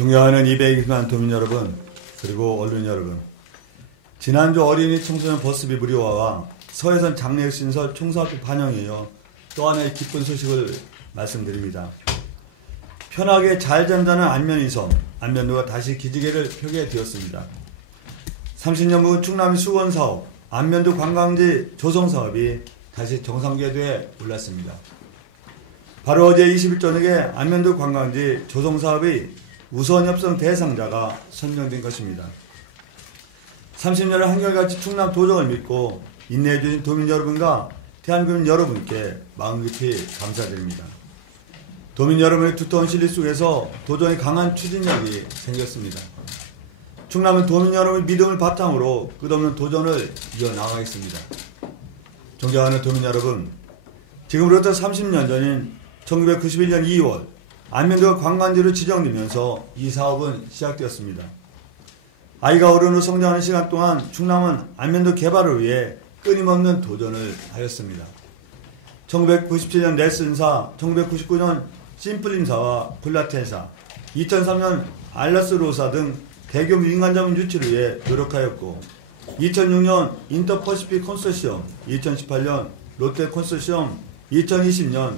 존경하는 200만 도민 여러분, 그리고 언론 여러분. 지난주 어린이 청소년 버스비 무료화와 서해선 장례 신설 총사업비 반영에 이어 또 하나의 기쁜 소식을 말씀드립니다. 편하게 잘 잔다는 안면이섬, 안면도가 다시 기지개를 펴게 되었습니다. 30년 묵은 충남의 수건사업, 안면도 관광지 조성사업이 다시 정상궤도에 올랐습니다. 바로 어제 20일 저녁에 안면도 관광지 조성사업의 우선협상 대상자가 선정된 것입니다. 30년을 한결같이 충남 도정을 믿고 인내해주신 도민 여러분과 대한민국 여러분께 마음 깊이 감사드립니다. 도민 여러분의 두터운 신뢰 속에서 도정의 강한 추진력이 생겼습니다. 충남은 도민 여러분의 믿음을 바탕으로 끝없는 도전을 이어나가겠습니다. 존경하는 도민 여러분, 지금으로부터 30년 전인 1991년 2월 안면도가 관광지로 지정되면서 이 사업은 시작되었습니다. 아이가 어른으로 성장하는 시간 동안 충남은 안면도 개발을 위해 끊임없는 도전을 하였습니다. 1997년 넬슨사, 1999년 심플림사와 플라텐사, 2003년 알라스로사 등 대규모 민간자문 유치를 위해 노력하였고 2006년 인터퍼시픽 컨소시엄, 2018년 롯데 컨소시엄, 2020년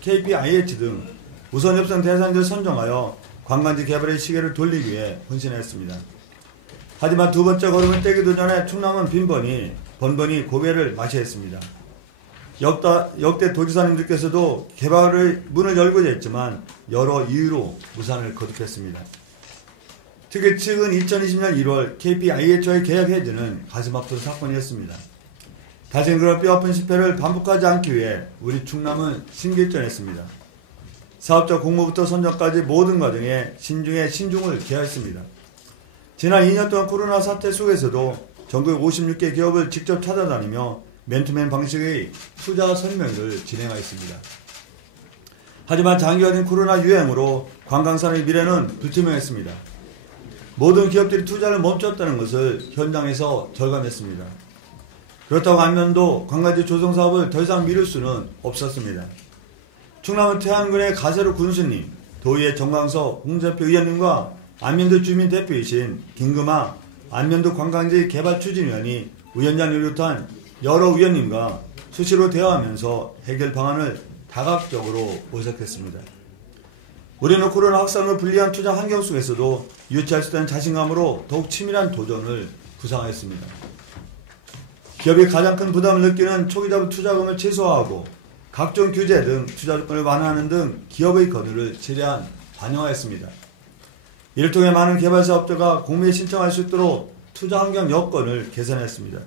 KPIH 등 우선협상 대상자를 선정하여 관광지 개발의 시계를 돌리기 위해 헌신했습니다. 하지만 두 번째 걸음을 떼기도 전에 충남은 번번이 고배를 맞이했습니다. 역대 도지사님들께서도 개발의 문을 열고자 했지만 여러 이유로 무산을 거듭했습니다. 특히 최근 2020년 1월 KPIH와의 계약 해지는 가슴 아픈 사건이었습니다. 다시는 그런 뼈아픈 실패를 반복하지 않기 위해 우리 충남은 신결전했습니다. 사업자 공모부터 선정까지 모든 과정에 신중을 기하였습니다. 지난 2년 동안 코로나 사태 속에서도 전국 56개 기업을 직접 찾아다니며 맨투맨 방식의 투자 설명을 진행하였습니다. 하지만 장기화된 코로나 유행으로 관광산의 미래는 불투명했습니다. 모든 기업들이 투자를 멈췄다는 것을 현장에서 절감했습니다. 그렇다고 안면도 관광지 조성사업을 더 이상 미룰 수는 없었습니다. 충남은 태안군의 가세로 군수님, 도의회 정광석 홍준표 의원님과 안면도 주민 대표이신 김금하 안면도 관광지 개발 추진위원이 위원장을 비롯한 여러 위원님과 수시로 대화하면서 해결 방안을 다각적으로 모색했습니다. 우리는 코로나 확산으로 불리한 투자 환경 속에서도 유치할 수 있다는 자신감으로 더욱 치밀한 도전을 구상하였습니다. 기업이 가장 큰 부담을 느끼는 초기 자본 투자금을 최소화하고 각종 규제 등 투자 조건을 완화하는 등 기업의 권유를 최대한 반영하였습니다. 이를 통해 많은 개발사업자가 공매에 신청할 수 있도록 투자 환경 여건을 개선했습니다.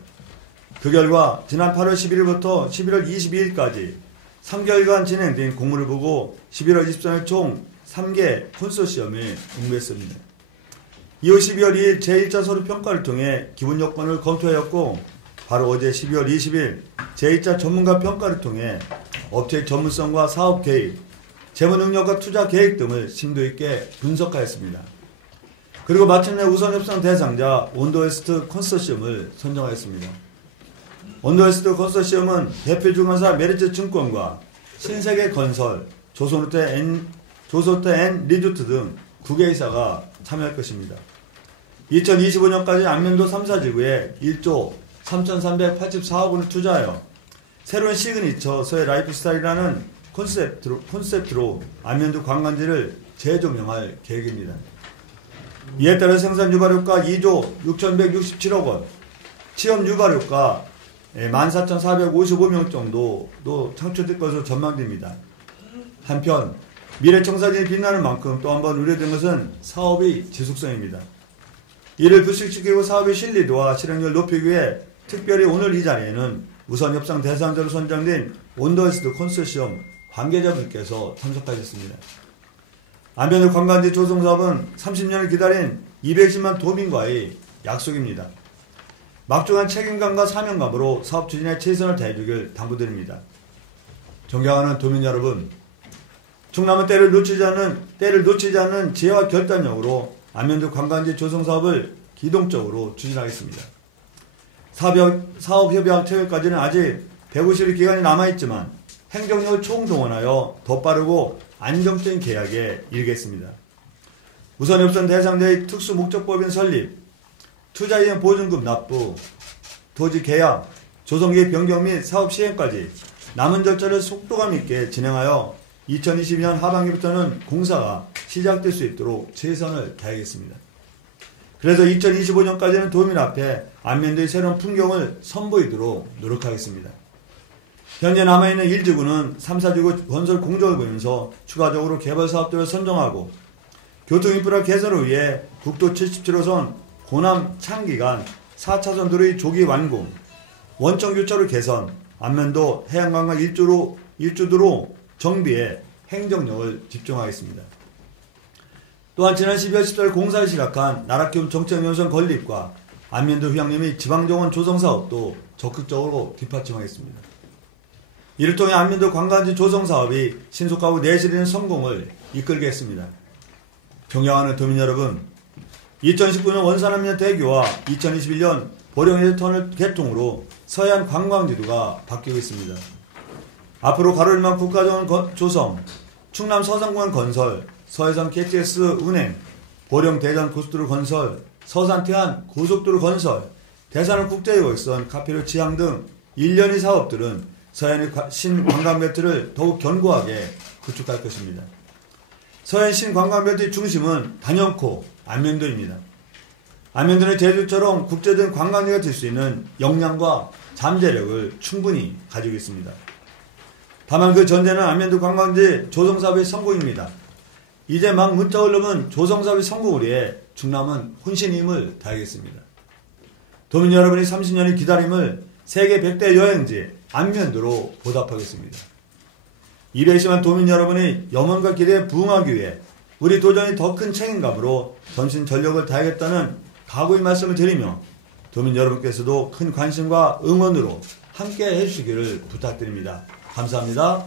그 결과 지난 8월 11일부터 11월 22일까지 3개월간 진행된 공모를 보고 11월 23일 총 3개 콘소시엄에 응모했습니다. 이후 12월 2일 제1차 서류 평가를 통해 기본 요건을 검토하였고 바로 어제 12월 20일 제2차 전문가 평가를 통해 업체의 전문성과 사업 계획, 재무 능력과 투자 계획 등을 심도 있게 분석하였습니다. 그리고 마침내 우선 협상 대상자 온도웨스트 컨소시엄을 선정하였습니다. 온도웨스트 컨소시엄은 대표 중간사 메리츠 증권과 신세계건설, 조선호텔 앤 리조트 등 9개회사가 참여할 것입니다. 2025년까지 안면도 3사지구에 1조 3,384억 원을 투자하여 새로운 시그니처 서해 라이프스타일이라는 콘셉트로 안면도 관광지를 재조명할 계획입니다. 이에 따라 생산 유발효과 2조 6,167억 원, 취업 유발효과 14,455명 정도도 창출될 것으로 전망됩니다. 한편 미래 청사진이 빛나는 만큼 또 한 번 우려된 것은 사업의 지속성입니다. 이를 불식시키고 사업의 신뢰도와 실행력을 높이기 위해 특별히 오늘 이 자리에는 우선 협상 대상자로 선정된 온도웨스트 컨소시엄 관계자분께서 참석하셨습니다. 안면도 관광지 조성사업은 30년을 기다린 210만 도민과의 약속입니다. 막중한 책임감과 사명감으로 사업 추진에 최선을 다해주길 당부드립니다. 존경하는 도민 여러분, 충남은 때를 놓치지 않는 지혜와 결단력으로 안면도 관광지 조성사업을 기동적으로 추진하겠습니다. 사업협약 체결까지는 아직 150일 기간이 남아있지만 행정력을 총동원하여 더 빠르고 안정적인 계약에 이르겠습니다. 우선협선 대상자의 특수목적법인 설립, 투자이행 보증금 납부, 토지 계약, 조성계획 변경 및 사업 시행까지 남은 절차를 속도감 있게 진행하여 2022년 하반기부터는 공사가 시작될 수 있도록 최선을 다하겠습니다. 그래서 2025년까지는 도민 앞에 안면도의 새로운 풍경을 선보이도록 노력하겠습니다. 현재 남아있는 1지구는 3, 4지구 건설 공정을 보이면서 추가적으로 개발 사업들을 선정하고 교통인프라 개선을 위해 국도 77호선 고남 창기 간 4차선 도로의 조기 완공, 원청교차로 개선, 안면도 해양관광 일주도로 정비에 행정력을 집중하겠습니다. 또한 지난 12월 14일 공사를 시작한 나락기업 정책연수원 건립과 안면도 휴양림 및 지방정원 조성사업도 적극적으로 뒷받침하겠습니다. 이를 통해 안면도 관광지 조성사업이 신속하고 내실 있는 성공을 이끌겠습니다. 존경하는 도민 여러분, 2019년 원산안면 대교와 2021년 보령해저 터널 개통으로 서해안 관광지도가 바뀌고 있습니다. 앞으로 가로일망 국가정원 조성, 충남 서산공원 건설, 서해선 KTX 운행, 보령 대전 고속도로 건설, 서산 태안 고속도로 건설, 대산을 국제여객선, 카페로 지향 등 일련의 사업들은 서해안의 신관광벨트를 더욱 견고하게 구축할 것입니다. 서해안 신관광벨트의 중심은 단연코 안면도입니다. 안면도는 제주처럼 국제적인 관광지가 될 수 있는 역량과 잠재력을 충분히 가지고 있습니다. 다만 그 전제는 안면도 관광지 조성사업의 성공입니다. 이제 막 문자 흘러면 조성사업의 성공을 위해 충남은 혼신의 힘을 다하겠습니다. 도민 여러분의 30년의 기다림을 세계 100대 여행지 안면도로 보답하겠습니다. 220만 도민 여러분의 염원과 기대에 부응하기 위해 우리 도정이 더 큰 책임감으로 전신 전력을 다하겠다는 각오의 말씀을 드리며 도민 여러분께서도 큰 관심과 응원으로 함께 해주시기를 부탁드립니다. 감사합니다.